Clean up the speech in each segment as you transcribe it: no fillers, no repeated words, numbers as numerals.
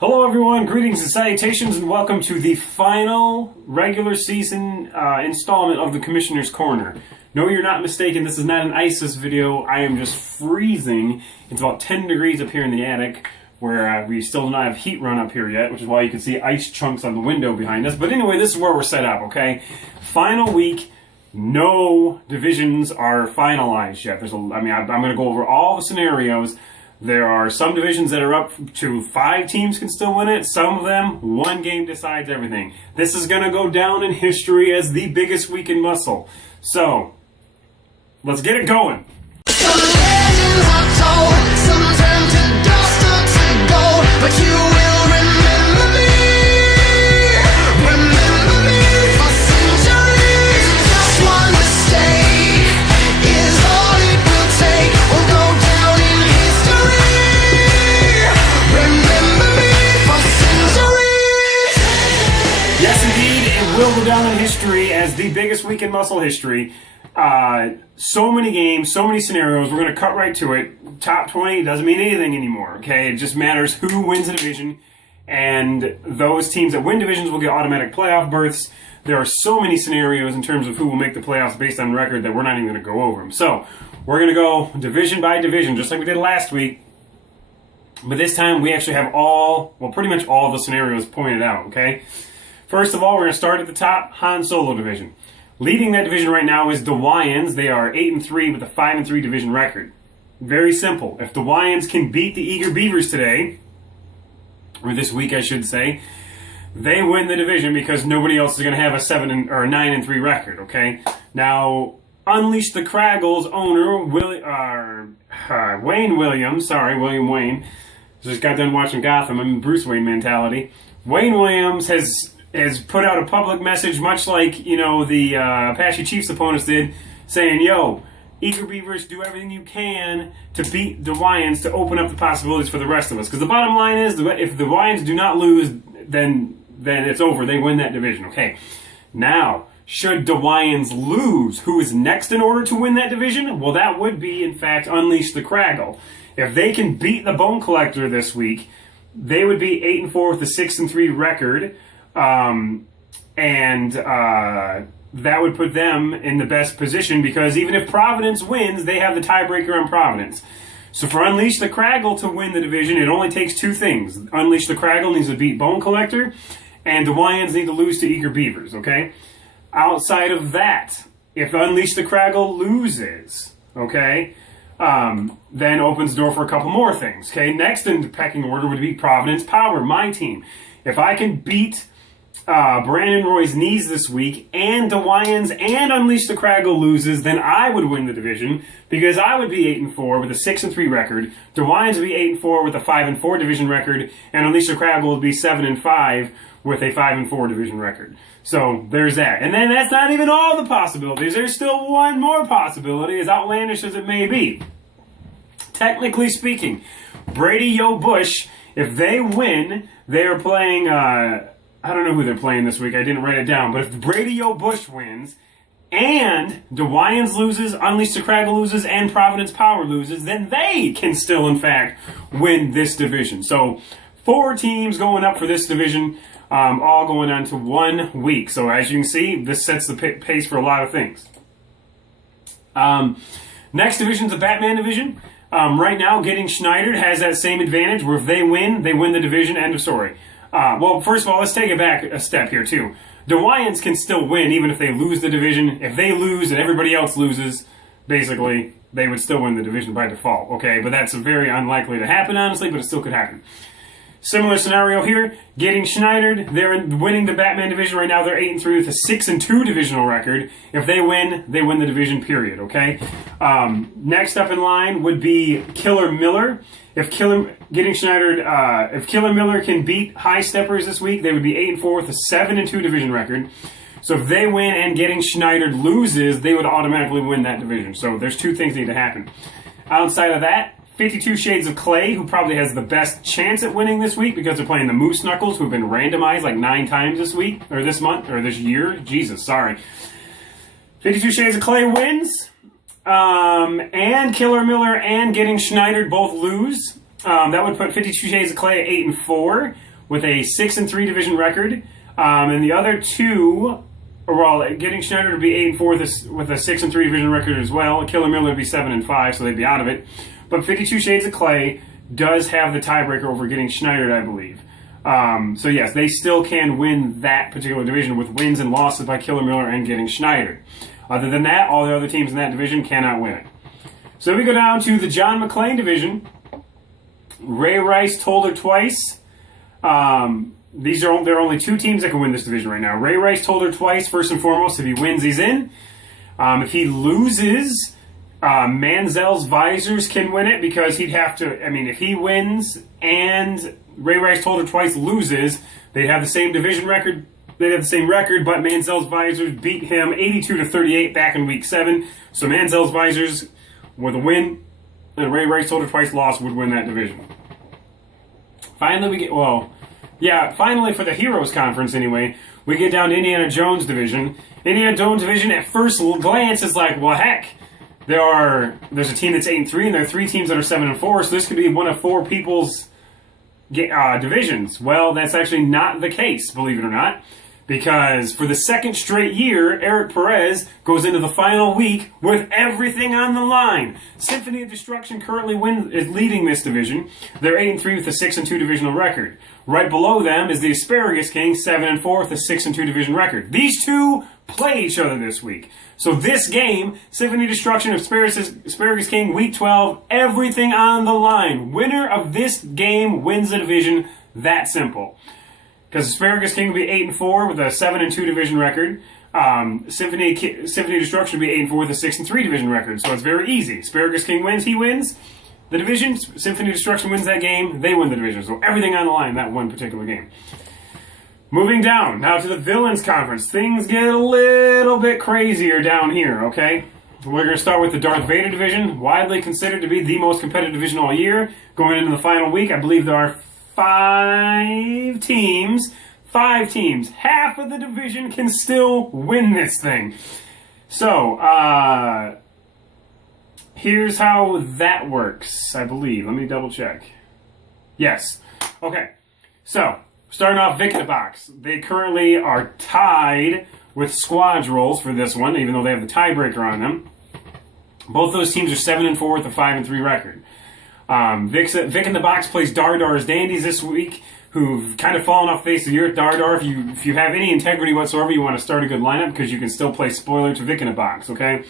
Hello everyone, greetings and salutations, and welcome to the final regular season installment of the Commissioner's Corner. No, you're not mistaken, this is not an ISIS video. I am just freezing. It's about 10 degrees up here in the attic, where we still do not have heat run up here yet, which is why you can see ice chunks on the window behind us. But anyway, this is where we're set up, okay? Final week, no divisions are finalized yet. I'm going to go over all the scenarios. There are some divisions that are up to 5 teams can still win it. Some of them, 1 game decides everything. This is going to go down in history as the biggest week in MUSL. So, let's get it going. Some legends are told, some turn to dust or to gold, but you will remember me for centuries. Just one mistake is all it will take. We'll go down in history. Remember me for centuries. Yes, indeed, it will go down in history as the biggest week in MUSL history. So many games, so many scenarios. We're going to cut right to it. Top 20 doesn't mean anything anymore, okay? It just matters who wins a division, and those teams that win divisions will get automatic playoff berths. There are so many scenarios in terms of who will make the playoffs based on record that we're not even going to go over them. So, we're going to go division by division, just like we did last week. But this time, we actually have pretty much all the scenarios pointed out, okay? First of all, we're going to start at the top, Han Solo division. Leading that division right now is the Wyans. They are 8-3 with a 5-3 division record. Very simple. If the Wyans can beat the Eager Beavers today, or this week I should say, they win the division because nobody else is going to have a 9-3 record. Okay. Now, Unleash the Kraggles owner William Wayne. Just got done watching Gotham. I'm in Bruce Wayne mentality. Wayne Williams has put out a public message, much like, the Apache Chiefs opponents did, saying, yo, Eager Beavers, do everything you can to beat the Wyans to open up the possibilities for the rest of us. Because the bottom line is, if the Wyans do not lose, then it's over. They win that division. Okay. Now, should the Wyans lose, who is next in order to win that division? Well, that would be, in fact, Unleash the Kraggle. If they can beat the Bone Collector this week, they would be 8-4 with a 6-3 record. That would put them in the best position because even if Providence wins, they have the tiebreaker on Providence. So for Unleash the Kraggle to win the division, it only takes 2 things. Unleash the Kraggle needs to beat Bone Collector, and the Wyans need to lose to Eager Beavers, okay? Outside of that, if Unleash the Kraggle loses, okay, then opens the door for a couple more things, okay? Next in the pecking order would be Providence Power, my team. If I can beat Brandon Roy's knees this week, and the Wyans and Unleash the Kraggle loses, then I would win the division because I would be 8-4 with a 6-3 record. The Wyans would be 8-4 with a 5-4 division record, and Unleash the Kraggle would be 7-5 with a 5-4 division record. So there's that. And then that's not even all the possibilities. There's still one more possibility, as outlandish as it may be. Technically speaking, Brady Yo Bush, if they win, they are playing, I don't know who they're playing this week. I didn't write it down. But if Brady Yo Bush wins, and the Wyans loses, Unleash the Kraggle loses, and Providence Power loses, then they can still, in fact, win this division. So, 4 teams going up for this division, all going on to 1 week. So, as you can see, this sets the pace for a lot of things. Next division is the Batman division. Right now, Getting Schneidered has that same advantage where if they win the division, end of story. Well, first of all, let's take it back a step here, too. The Wyans can still win even if they lose the division. If they lose and everybody else loses, basically, they would still win the division by default, okay? But that's very unlikely to happen, honestly, but it still could happen. Similar scenario here. Getting Schneidered, they're winning the Batman division right now. They're 8-3 with a 6-2 divisional record. If they win the division, period, okay? Next up in line would be Killer Miller. If Killer Miller can beat High Steppers this week, they would be 8-4 with a 7-2 division record. So if they win and Getting Schneidered loses, they would automatically win that division. So there's 2 things that need to happen. Outside of that, 52 Shades of Clay, who probably has the best chance at winning this week because they're playing the Moose Knuckles, who've been randomized like 9 times this week, or this month, or this year. Jesus, sorry. 52 Shades of Clay wins. And Killer Miller and Getting Schneidered both lose. That would put 52 Shades of Clay at 8-4. with a 6-3 division record, and the other two, well, getting Schneider to be 8-4 with a 6-3 division record as well. Killer Miller would be 7-5, so they'd be out of it. But 52 Shades of Clay does have the tiebreaker over getting Schneider, I believe. So yes, they still can win that particular division with wins and losses by Killer Miller and getting Schneider. Other than that, all the other teams in that division cannot win it. So we go down to the John McClain division. Ray Rice, Tolder twice. There are only two teams that can win this division right now. Ray Rice, Tolder twice, first and foremost. If he wins, he's in. If he loses, Manziel's Visors can win it because he'd have to, if he wins and Ray Rice, Tolder twice loses, they'd have the same division record. They'd have the same record, but Manziel's Visors beat him 82-38 back in week 7. So Manziel's Visors with a win, and Ray Rice, Tolder twice loss would win that division. Finally, finally for the Heroes Conference anyway, we get down to Indiana Jones division. Indiana Jones division at first glance is like, well, heck, there's a team that's 8-3, and there are 3 teams that are 7-4, so this could be one of 4 people's divisions. Well, that's actually not the case, believe it or not. Because for the second straight year, Eric Perez goes into the final week with everything on the line. Symphony of Destruction currently is leading this division. They're 8-3 with a 6-2 divisional record. Right below them is the Asparagus King, 7-4 with a 6-2 division record. These two play each other this week. So this game, Symphony of Destruction, Asparagus King, Week 12, everything on the line. Winner of this game wins the division. That simple. Because Asparagus King will be 8-4 with a 7-2 division record. Symphony of Destruction will be 8-4 with a 6-3 division record. So it's very easy. Asparagus King wins, he wins the division. Symphony of Destruction wins that game, they win the division. So everything on the line in that one particular game. Moving down, now to the Villains Conference. Things get a little bit crazier down here, okay? We're going to start with the Darth Vader division, widely considered to be the most competitive division all year. Going into the final week, I believe there are 5 teams. Half of the division can still win this thing. So, here's how that works, I believe. Let me double check. Yes. Okay. So, starting off Vic in the Box. They currently are tied with Squadrons for this one, even though they have the tiebreaker on them. Both those teams are 7-4 with a 5-3 record. Vic in the Box plays Dardar's Dandies this week, who've kind of fallen off the face of the earth. Dardar, if you have any integrity whatsoever, you want to start a good lineup because you can still play spoiler to Vic in the Box, okay?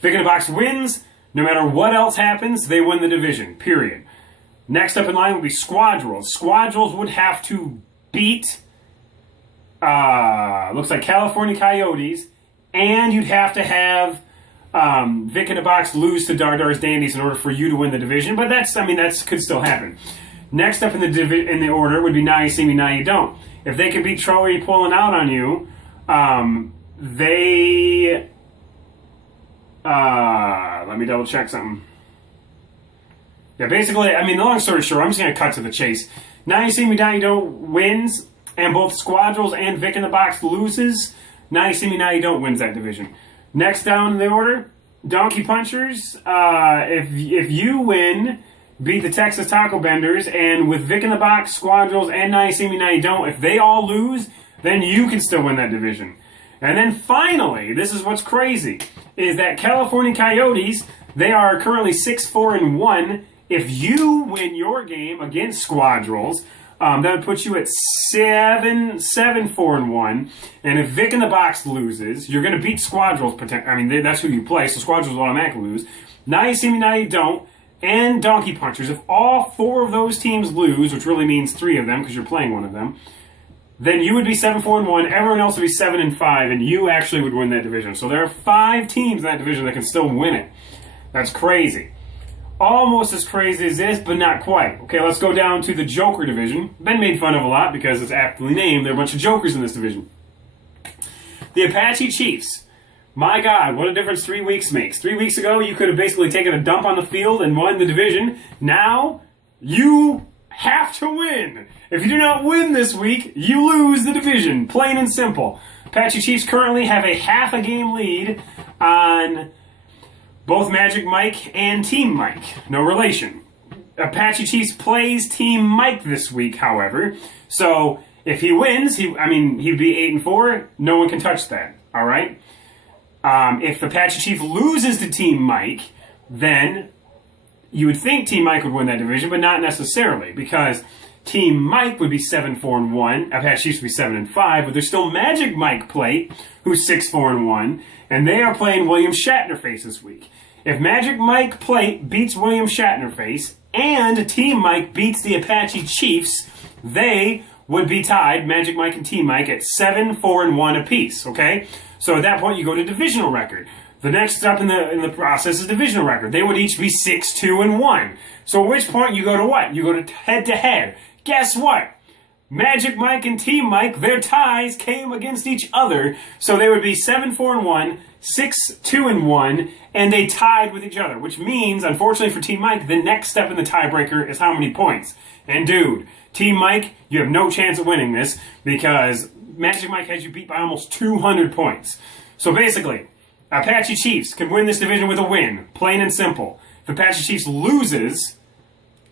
Vic in the Box wins. No matter what else happens, they win the division, period. Next up in line would be Squadrons. Squadrons would have to beat, looks like California Coyotes, and you'd have to have Vic in the Box lose to Dardar's Dandies in order for you to win the division, but that could still happen. Next up in the order would be Now You See Me, Now You Don't. If they can beat Troy pulling out on you, let me double check something. Yeah, basically, the long story short, I'm just going to cut to the chase. Now You See Me, Now You Don't wins, and both Squadrons and Vic in the Box loses. Now You See Me, Now You Don't wins that division. Next down in the order, Donkey Punchers. If you win, beat the Texas Taco Benders, and with Vic in the Box, Squadrons, and Now You See Me, Now You Don't, if they all lose, then you can still win that division. And then finally, this is what's crazy, is that California Coyotes, they are currently 6-4-1. If you win your game against Squadrons, that would put you at 7-4-1. And if Vic in the Box loses, you're going to beat Squadrons. That's who you play, so Squadrons will automatically lose. Now You See Me, Now You Don't, and Donkey Punchers. If all 4 of those teams lose, which really means 3 of them because you're playing one of them, then you would be 7-4-1. Everyone else would be 7-5, and you actually would win that division. So there are 5 teams in that division that can still win it. That's crazy. Almost as crazy as this, but not quite. Okay, let's go down to the Joker division. Been made fun of a lot because it's aptly named. There are a bunch of Jokers in this division. The Apache Chiefs. My God, what a difference 3 weeks makes. 3 weeks ago, you could have basically taken a dump on the field and won the division. Now, you have to win. If you do not win this week, you lose the division. Plain and simple. Apache Chiefs currently have a half a game lead on both Magic Mike and Team Mike. No relation. Apache Chiefs plays Team Mike this week, however. So if he wins, he'd be 8-4. No one can touch that. All right. If Apache Chief loses to Team Mike, then you would think Team Mike would win that division, but not necessarily, because Team Mike would be 7-4-1. Apache Chiefs would be 7-5, but there's still Magic Mike Plate, who's 6-4-1, and they are playing William Shatnerface this week. If Magic Mike Plate beats William Shatnerface and Team Mike beats the Apache Chiefs, they would be tied, Magic Mike and Team Mike, at 7-4-1 apiece. Okay, so at that point you go to divisional record. The next step in the process is divisional record. They would each be 6-2-1. So at which point you go to what? You go to head-to-head. Guess what? Magic Mike and Team Mike, their ties came against each other, so they would be 7-4-1, 6-2-1, and they tied with each other, which means, unfortunately for Team Mike, the next step in the tiebreaker is how many points. And dude, Team Mike, you have no chance of winning this because Magic Mike has you beat by almost 200 points. So basically, Apache Chiefs can win this division with a win, plain and simple. If Apache Chiefs loses,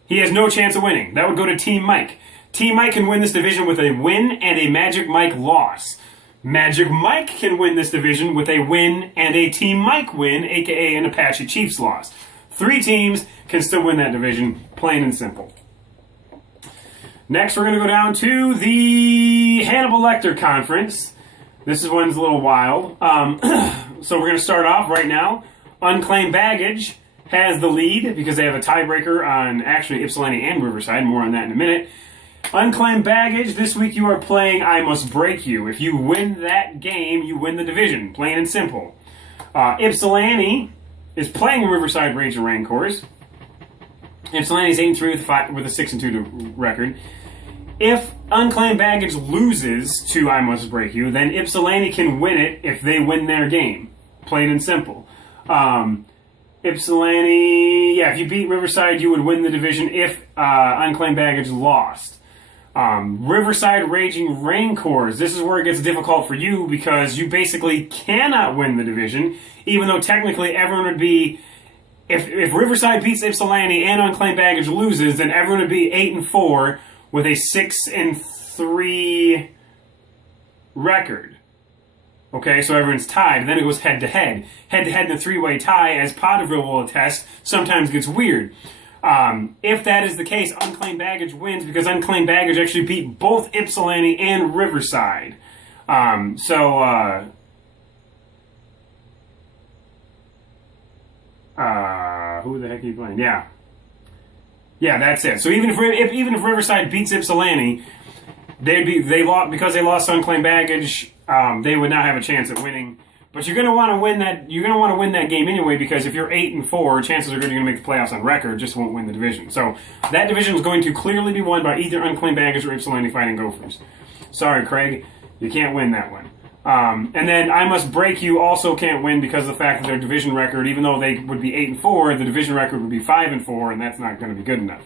he has no chance of winning. That would go to Team Mike. Team Mike can win this division with a win and a Magic Mike loss. Magic Mike can win this division with a win and a Team Mike win, aka an Apache Chiefs loss. 3 teams can still win that division, plain and simple. Next, we're going to go down to the Hannibal Lecter Conference. This one's a little wild. So we're going to start off right now. Unclaimed Baggage has the lead because they have a tiebreaker on actually Ypsilanti and Riverside. More on that in a minute. Unclaimed Baggage, this week you are playing I Must Break You. If you win that game, you win the division. Plain and simple. Ypsilanti is playing Riverside Rage and Rancors. Ypsilanti is 8-3 with a 6-2 record. If Unclaimed Baggage loses to I Must Break You, then Ypsilanti can win it if they win their game. Plain and simple. Ypsilanti, if you beat Riverside, you would win the division if Unclaimed Baggage lost. Riverside Raging Rancors, this is where it gets difficult for you because you basically cannot win the division, even though technically everyone would be, if Riverside beats Ypsilanti and Unclaimed Baggage loses, then everyone would be 8-4 with a 6-3 record. Okay, so everyone's tied. Then it goes head-to-head. Head-to-head in a 3-way tie, as Potterville will attest, sometimes gets weird. If that is the case, Unclaimed Baggage wins because Unclaimed Baggage actually beat both Ypsilanti and Riverside. Who the heck are you playing? Yeah, that's it. So even if Riverside beats Ypsilanti, because they lost Unclaimed Baggage, they would not have a chance at winning. But you're going to want to win that. You're going to want to win that game anyway because if you're 8-4, chances are you're going to make the playoffs on record. Just won't win the division. So that division is going to clearly be won by either Unclaimed Baggage or Ypsilanti Fighting Gophers. Sorry, Craig, you can't win that one. And then I Must Break You also can't win because of the fact that their division record, even though they would be 8-4, the division record would be 5-4, and that's not going to be good enough.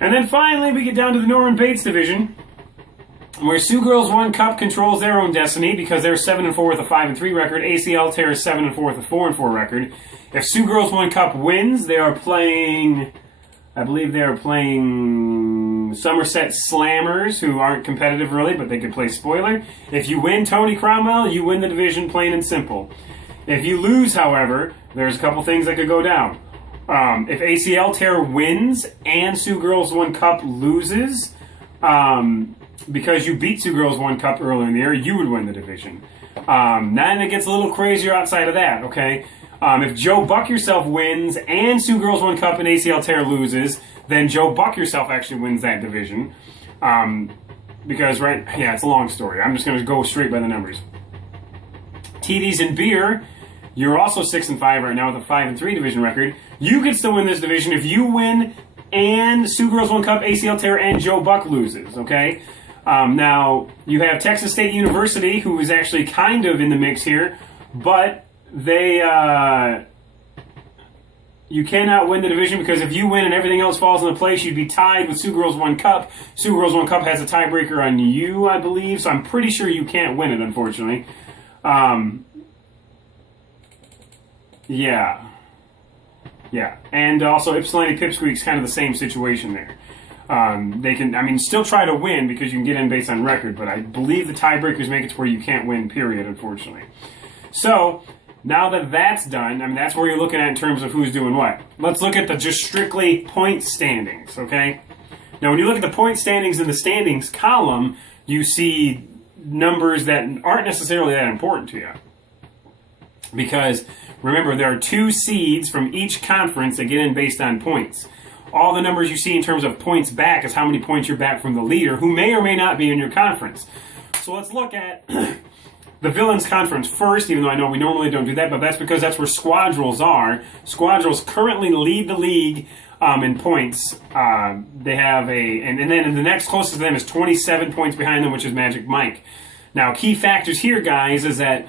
And then finally, we get down to the Norman Bates division, where Sioux Girls 1 Cup controls their own destiny because they're 7-4 with a 5-3 record. ACL Terror is 7-4 with a 4-4 record. If Sioux Girls 1 Cup wins, they are playing, I believe they are playing Somerset Slammers, who aren't competitive really, but they could play spoiler. If you win Tony Cromwell, you win the division, plain and simple. If you lose, however, there's a couple things that could go down. If ACL Terror wins and Sioux Girls 1 Cup loses, because you beat Sioux Girls 1 Cup earlier in the year, you would win the division. Then it gets a little crazier outside of that, okay? If Joe Buck Yourself wins and Sioux Girls 1 Cup and ACL Terror loses, then Joe Buck Yourself actually wins that division. Because, it's a long story. I'm just going to go straight by the numbers. TDs and Beer, you're also 6-5 right now with a 5-3 division record. You can still win this division if you win and Sioux Girls 1 Cup, ACL Terror, and Joe Buck loses, okay? Now, you have Texas State University, who is actually kind of in the mix here, but they, you cannot win the division because if you win and everything else falls into place, you'd be tied with Sioux Girls 1 Cup. Sioux Girls 1 Cup has a tiebreaker on you, I believe, so I'm pretty sure you can't win it, unfortunately. Yeah, and also Ypsilanti Pipsqueak's kind of the same situation there. They can, I mean, still try to win because you can get in based on record, but I believe the tiebreakers make it to where you can't win, period, unfortunately. So, now that that's done, I mean, that's where you're looking at in terms of who's doing what. Let's look at the just strictly point standings, okay? Now, when you look at the point standings in the standings column, you see numbers that aren't necessarily that important to you. Because, remember, there are 2 seeds from each conference that get in based on points. All the numbers you see in terms of points back is how many points you're back from the leader, who may or may not be in your conference. So let's look at the Villains Conference first, even though I know we normally don't do that, but that's because that's where Squadrels are. Squadrels currently lead the league in points. They have and then the next closest to them is 27 points behind them, which is Magic Mike. Now, key factors here, guys, is that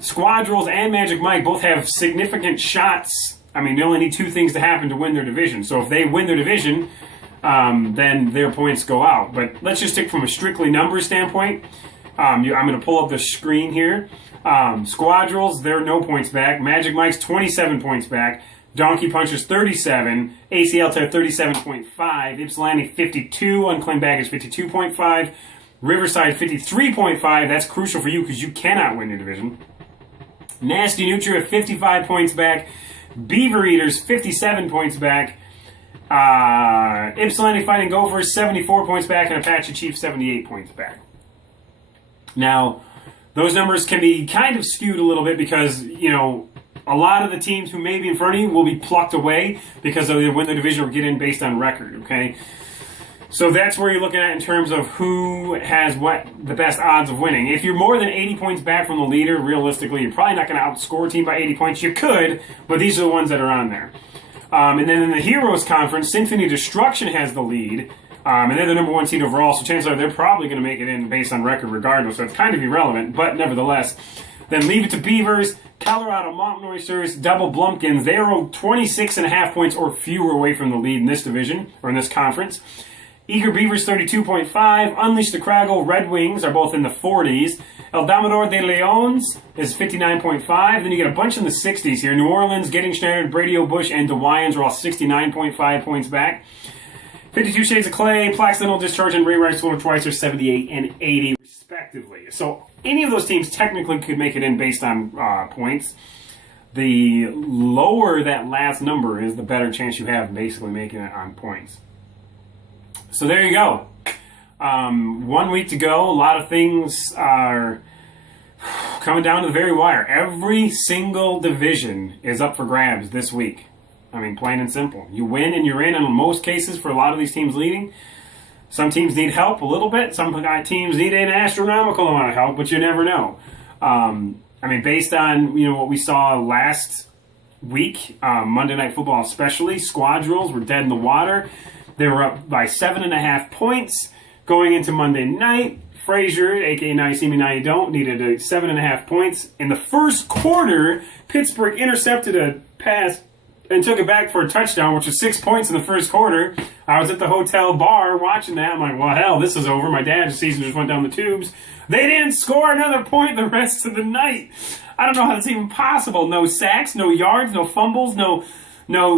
Squadrels and Magic Mike both have significant shots. I mean, they only need 2 things to happen to win their division. So if they win their division, then their points go out. But let's just take from a strictly numbers standpoint. I'm going to pull up the screen here. Squadrels, they're no points back. Magic Mike's 27 points back. Donkey Puncher's 37. ACL Tear 37.5. Ypsilanti 52. Unclaimed Baggage 52.5. Riverside 53.5. That's crucial for you because you cannot win your division. Nasty Nutria 55 points back. Beaver Eaters 57 points back. Ypsilanti Fighting Gophers 74 points back. And Apache Chief 78 points back. Now, those numbers can be kind of skewed a little bit because, you know, a lot of the teams who may be in front of you will be plucked away because they'll either win the division or get in based on record, okay? So that's where you're looking at in terms of who has the best odds of winning. If you're more than 80 points back from the leader, realistically, you're probably not going to outscore a team by 80 points. You could, but these are the ones that are on there. And then in the Heroes Conference, Symphony Destruction has the lead. And they're the number 1 seed overall, so chances are they're probably going to make it in based on record regardless, so it's kind of irrelevant, but nevertheless. Then Leave It to Beavers, Colorado Mountain Oysters, Double Blumpkins. They are 26.5 points or fewer away from the lead in this division, or in this conference. Eager Beavers, 32.5. Unleash the Craggle, Red Wings are both in the 40s. El Domador de Leons is 59.5. Then you get a bunch in the 60s here. New Orleans, Getting Schneider, Brady O'Bush, and DeWyans are all 69.5 points back. 52 Shades of Clay, Plaxenal Discharge, and Ray Rice Total Twice are 78 and 80 respectively. So any of those teams technically could make it in based on points. The lower that last number is, the better chance you have basically making it on points. So there you go. 1 week to go. A lot of things are coming down to the very wire. Every single division is up for grabs this week. I mean, plain and simple. You win and you're in most cases for a lot of these teams leading. Some teams need help a little bit. Some teams need an astronomical amount of help, but you never know. I mean, based on what we saw last week, Monday Night Football especially, Squadrels were dead in the water. They were up by 7.5 points going into Monday night. Frazier, a.k.a. Now You See Me, Now You Don't, needed 7.5 points. In the first quarter, Pittsburgh intercepted a pass and took it back for a touchdown, which was 6 points in the first quarter. I was at the hotel bar watching that. I'm like, well, hell, this is over. My dad's season just went down the tubes. They didn't score another point the rest of the night. I don't know how that's even possible. No sacks, no yards, no fumbles, no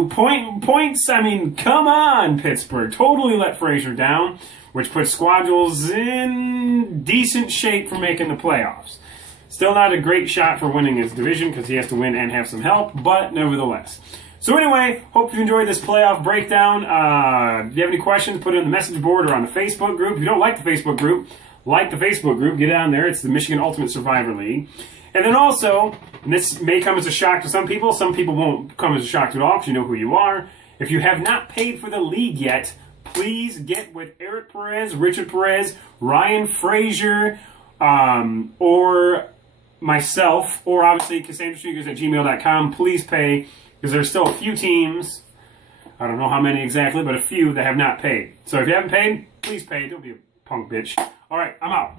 points. I mean, come on, Pittsburgh. Totally let Frazier down, which puts Squadrels in decent shape for making the playoffs. Still not a great shot for winning his division because he has to win and have some help, but nevertheless. So anyway, hope you enjoyed this playoff breakdown. If you have any questions, put it on the message board or on the Facebook group. If you don't like the Facebook group, like the Facebook group. Get on there. It's the Michigan Ultimate Survivor League. And then also, and this may come as a shock to some people won't come as a shock to it all because you know who you are. If you have not paid for the league yet, please get with Eric Perez, Richard Perez, Ryan Frazier, or myself, or obviously CassandraStreakers@gmail.com. Please pay, because there's still a few teams, I don't know how many exactly, but a few that have not paid. So if you haven't paid, please pay. Don't be a punk bitch. All right, I'm out.